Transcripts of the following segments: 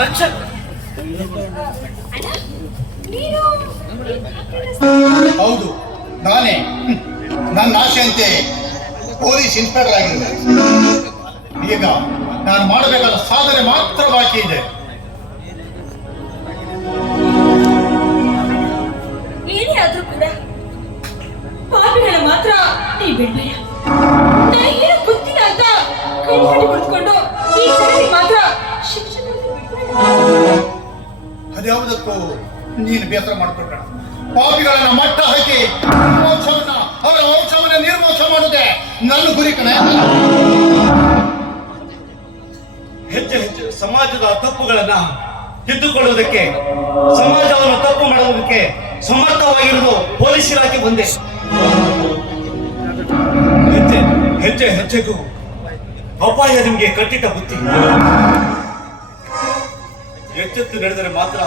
ರಕ್ಷಕ ಹೌದು, ನಾನೇ. ನನ್ನ ಆಶೆಯಂತೆ ಪೊಲೀಸ್ ಇನ್ಸ್ಪೆಕ್ಟರ್ ಆಗಿದ್ದೆ ಈಗ ನಾನು ಮಾಡಬೇಕಾದ ಸಾಧನೆ ಮಾತ್ರ ಬಾಕಿ ಇದೆ. ಕೂಡ ಮಾತ್ರ ನೀ ಬಿಡ್ಬೇಡ. ಗೊತ್ತಿಲ್ಲ ಅಂತ ಕೈ ಕಟ್ಟಿ ಅದ್ಯಾವುದಕ್ಕೂ ನೀನು ಬೇಸರ ಮಾಡಿಕೊಟ್ಟ ಪಾಪಿಗಳನ್ನ ಮಟ್ಟ ಹಾಕಿ ಮೋಕ್ಷವನ್ನ ಅವರ ಮೋಕ್ಷವನ್ನ ನಿರ್ಮೋಕ್ಷ ಮಾಡುತ್ತೆ ನನ್ನ ಗುರಿ ಕಣ. ಹೆಚ್ಚು ಹೆಚ್ಚು ಸಮಾಜದ ತಪ್ಪುಗಳನ್ನ ತಿದ್ದುಕೊಳ್ಳುವುದಕ್ಕೆ, ಸಮಾಜವನ್ನು ತಪ್ಪು ಮಾಡುವುದಕ್ಕೆ ಸಮರ್ಥವಾಗಿರುವುದು ಪೊಲೀಸ್ ಇಲಾಖೆ ಒಂದೇ ಹೆಚ್ಚೆ ಹೆಚ್ಚೆಗೂ ಅಪಾಯ ನಿಮಗೆ ಕಟ್ಟಿಟ್ಟ ಬುತ್ತಿ ಎಚ್ಚೆತ್ತು ನಡೆದರೆ ಮಾತ್ರ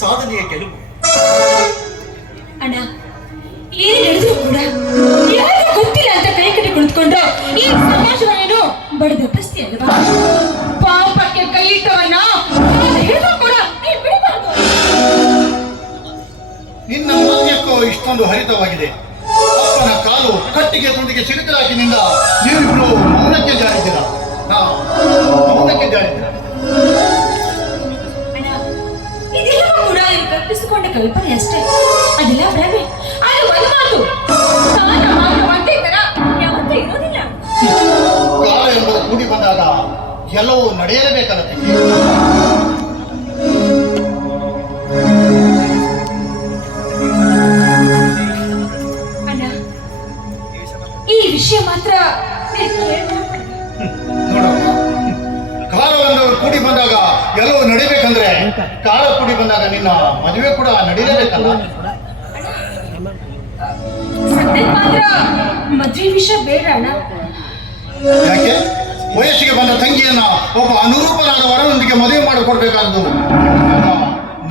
ಸಾಧನೆಯ ಕೆಲವು ಅಣ್ಣ ಏನ್ ನಡೆದ್ರು ಕೂಡ ಯಾರಿಗೂ ಗೊತ್ತಿಲ್ಲ ಅಂತ ಕೈ ಕಟ್ಟಿ ಕುಳಿತುಕೊಂಡು ಈ ಬಡದ ಬಡದಪ್ಪಿಸ್ತಿ ಅಲ್ವಾ? ಪಾಪಕ್ಕೆ ಕೈ ಇಟ್ಟವನ್ನ ಹಿಡಿದು ಕೂಡ ನೀ ಬಿಡಬಾರ್ದು. ನಿನ್ನ ಮೌಲ್ಯಕ್ಕೂ ಇಷ್ಟೊಂದು ಹರಿತವಾಗಿದೆ. ಅಪ್ಪನ ಕಾಲು ಕಟ್ಟಿಗೆ ತುಂಡಿಗೆ ಸಿಲುಕಲಾಕಿನಿಂದ ನೀವಿಬ್ರು ಮೌನಕ್ಕೆ ಜಾರಿದ್ದೀರ? ನಾ ಮೌನಕ್ಕೆ ಜಾರಿದ್ದೀರ? ಕಲ್ಪಿಸಿಕೊಂಡ ಕಲ್ಪನೆ ಅಷ್ಟೇ. ಅದೆಲ್ಲ ಭ್ರಮೆ ಅದು ಒಂದು ಮಾತು. ಕಾಲ ಮಾತ್ರ ಒಂದೇ ತರ ಯಾವತ್ತೂ ಇರೋದಿಲ್ಲ ಕಾಲ ಎಂಬುದು ಕೂಡಿ ಬಂದಾಗ ಎಲ್ಲವೂ ನಡೆಯಲೇಬೇಕಲ್ಲ ತಂಗಿ ಅಣ್ಣ ಈ ವಿಷಯ ಮಾತ್ರ. ನೋಡಮ್ಮ. ಕಾಲ ಬಂದವರು ಕೂಡಿ ಬಂದಾಗ ಎಲ್ಲವೂ ನಡಿಬೇಕಂದ್ರೆ ಕಾಲ ಕುಡಿ ಬಂದಾಗ ನಿನ್ನ ಮದುವೆ ಕೂಡ ನಡೀಲೇಬೇಕಲ್ಲ? ಮದ್ವೆ ವಿಷಯ ಬೇಡ ಅಣ್ಣ. ಯಾಕೆ? ವಯಸ್ಸಿಗೆ ಬಂದ ತಂಗಿಯನ್ನ ಒಬ್ಬ ಅನುರೂಪನಾದ ವರನೊಂದಿಗೆ ಮದುವೆ ಮಾಡಿಕೊಡ್ಬೇಕಾದ್ದು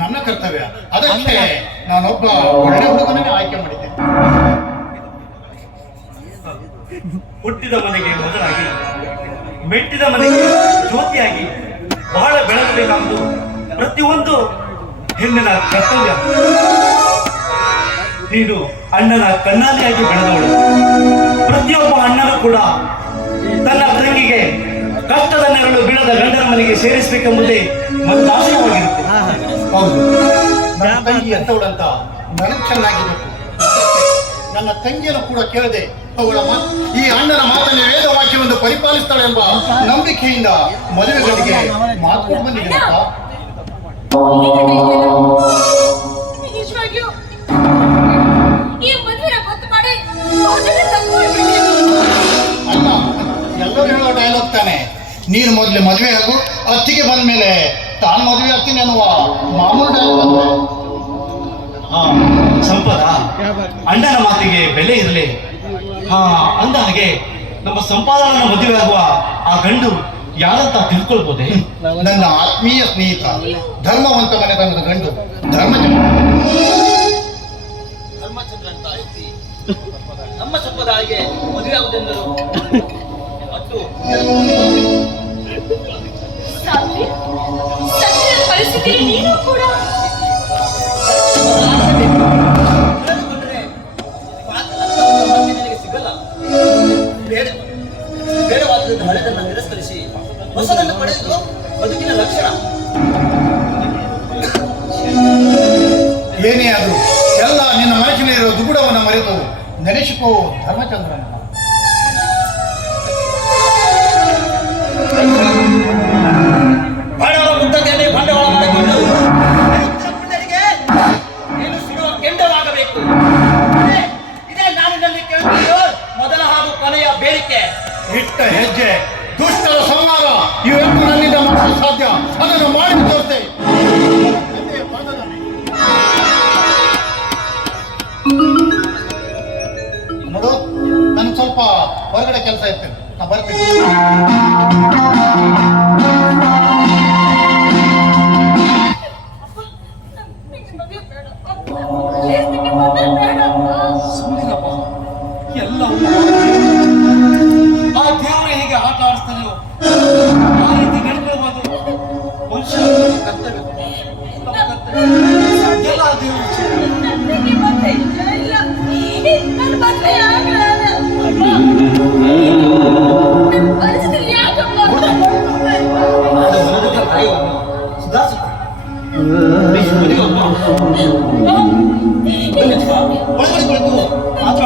ನನ್ನ ಕರ್ತವ್ಯ. ಅದಕ್ಕೆ ನಾನೊಬ್ಬ ಒಳ್ಳೆ ಹುಡುಗನನ್ನೇ ಆಯ್ಕೆ ಮಾಡಿದ್ದೆ. ಹುಟ್ಟಿದ ಮನೆಗೆ ಮೊದಲಾಗಿ ಮೆಟ್ಟಿದ ಮನೆಗೆ ಜ್ಯೋತಿಯಾಗಿ ಬಹಳ ಬೆಳಗಬೇಕಾಗುವುದು ಪ್ರತಿಯೊಂದು ಹೆಣ್ಣಿನ ಕರ್ತವ್ಯ. ನೀನು ಅಣ್ಣನ ಕಣ್ಣಾಲಿಯಾಗಿ ಬೆಳೆದವಳು. ಪ್ರತಿಯೊಬ್ಬ ಅಣ್ಣನು ಕೂಡ ತನ್ನ ತಂಗಿಗೆ ಕಷ್ಟದ ನೆರಳು ಬೀಳದ ಗಂಡನ ಮನೆಗೆ ಸೇರಿಸಬೇಕೆಂಬುದೇ ಮತ್ತಾಶಯವಾಗಿರುತ್ತೆ ಹೌದು. ನನ್ನ ತಂಗಿ ಎಂತವಳಂತ ನನಗೆ ಚೆನ್ನಾಗಿ ಗೊತ್ತು ನನ್ನ ತಂಗಿಯನ್ನು ಕೂಡ ಕೇಳದೆ ಅವಳ ಈ ಅಣ್ಣನ ಮಾತನ್ನು ಪರಿಪಾಲಿಸ್ತಾಳೆ ಎಂಬ ನಂಬಿಕೆಯಿಂದ ಮದುವೆಗಳಿಗೆ ಮಾತುಕೊಂಡು. ಅಲ್ಲ ಎಲ್ಲರೂ ಹೇಳೋ ಡೈಲಾಗ್ ತಾನೆ. ನೀನು ಮೊದಲು ಮದುವೆ ಆಗು ಅತ್ತಿಗೆ ಬಂದ ಮೇಲೆ ತಾನು ಮದುವೆ ಆಗ್ತೀನಿ ಅನ್ನುವ ಮಾಮೂಲು ಡೈಲಾಗ್ ಹಾ ಸಂಪದ. ಅಣ್ಣನ ಮಾತಿಗೆ ಬೆಲೆ ಇರಲಿ. ಹಾ ಅಂದ ಹಾಗೆ ನಮ್ಮ ಸಂಪಾದನ ಮದುವೆ ಆಗುವ ಆ ಗಂಡು ಯಾರಂತ ತಿಳ್ಕೊಳ್ಬೋದೆ? ನನ್ನ ಆತ್ಮೀಯ ಸ್ನೇಹಿತ ಧರ್ಮವಂತ ಮನೆತನದ ಗಂಡು ಧರ್ಮ ಧರ್ಮಚಂದ್ರ ಅಂತ ವ್ಯಕ್ತಿ ನಮ್ಮ ಸಂಪ್ರದಾಯಕ್ಕೆ ಮದುವೆ ಆಗುವುದೆಂದರು ಮತ್ತು ಪರಿಸ್ಥಿತಿ ಪರಿಸ್ಥಿತಿಯಲ್ಲಿ ನೀನು ಕೂಡ ಬೇಡವಾದದ್ದು ಹಳೆದನ್ನು ನಿರಸ್ಕರಿಸಿ ಹೊಸದನ್ನು ಪಡೆದು ಬದುಕಿನ ಲಕ್ಷಣ. ಏನೇ ಅದು ಎಲ್ಲ ನಿನ್ನ ಮನಸ್ಸಿನಲ್ಲಿರೋ ದುಗುಡವನ್ನು ಮರೆತು ನೆನೆಸಿಕೋ ಧರ್ಮಚಂದ್ರನ. ಹೆಜ್ಜೆ ದುಷ್ಟರ ಸಂಹಾರ. ಇವೆಂಟು ನನ್ನಿಂದ ಮಾಡಲು ಸಾಧ್ಯ. ಅದನ್ನು ಮಾಡಿ ತೋರ್ತೆ. ನೋಡು ನನ್ಗೆ ಸ್ವಲ್ಪ ಹೊರಗಡೆ ಕೆಲಸ ಇರ್ತೇನೆ. ನಾ ಬರ್ತೀನಿ. ನೀವು ಆ ರೀತಿ ನಡ್ಕೋಬೋದು ಮನುಷ್ಯ ಕರ್ತವ್ಯ ನಮ್ಮ ಕರ್ತವ್ಯ ಎಲ್ಲ ದೇವ್ರ ಒಳಗಡೆ ಕುಳಿತು ಮಾತ್ರ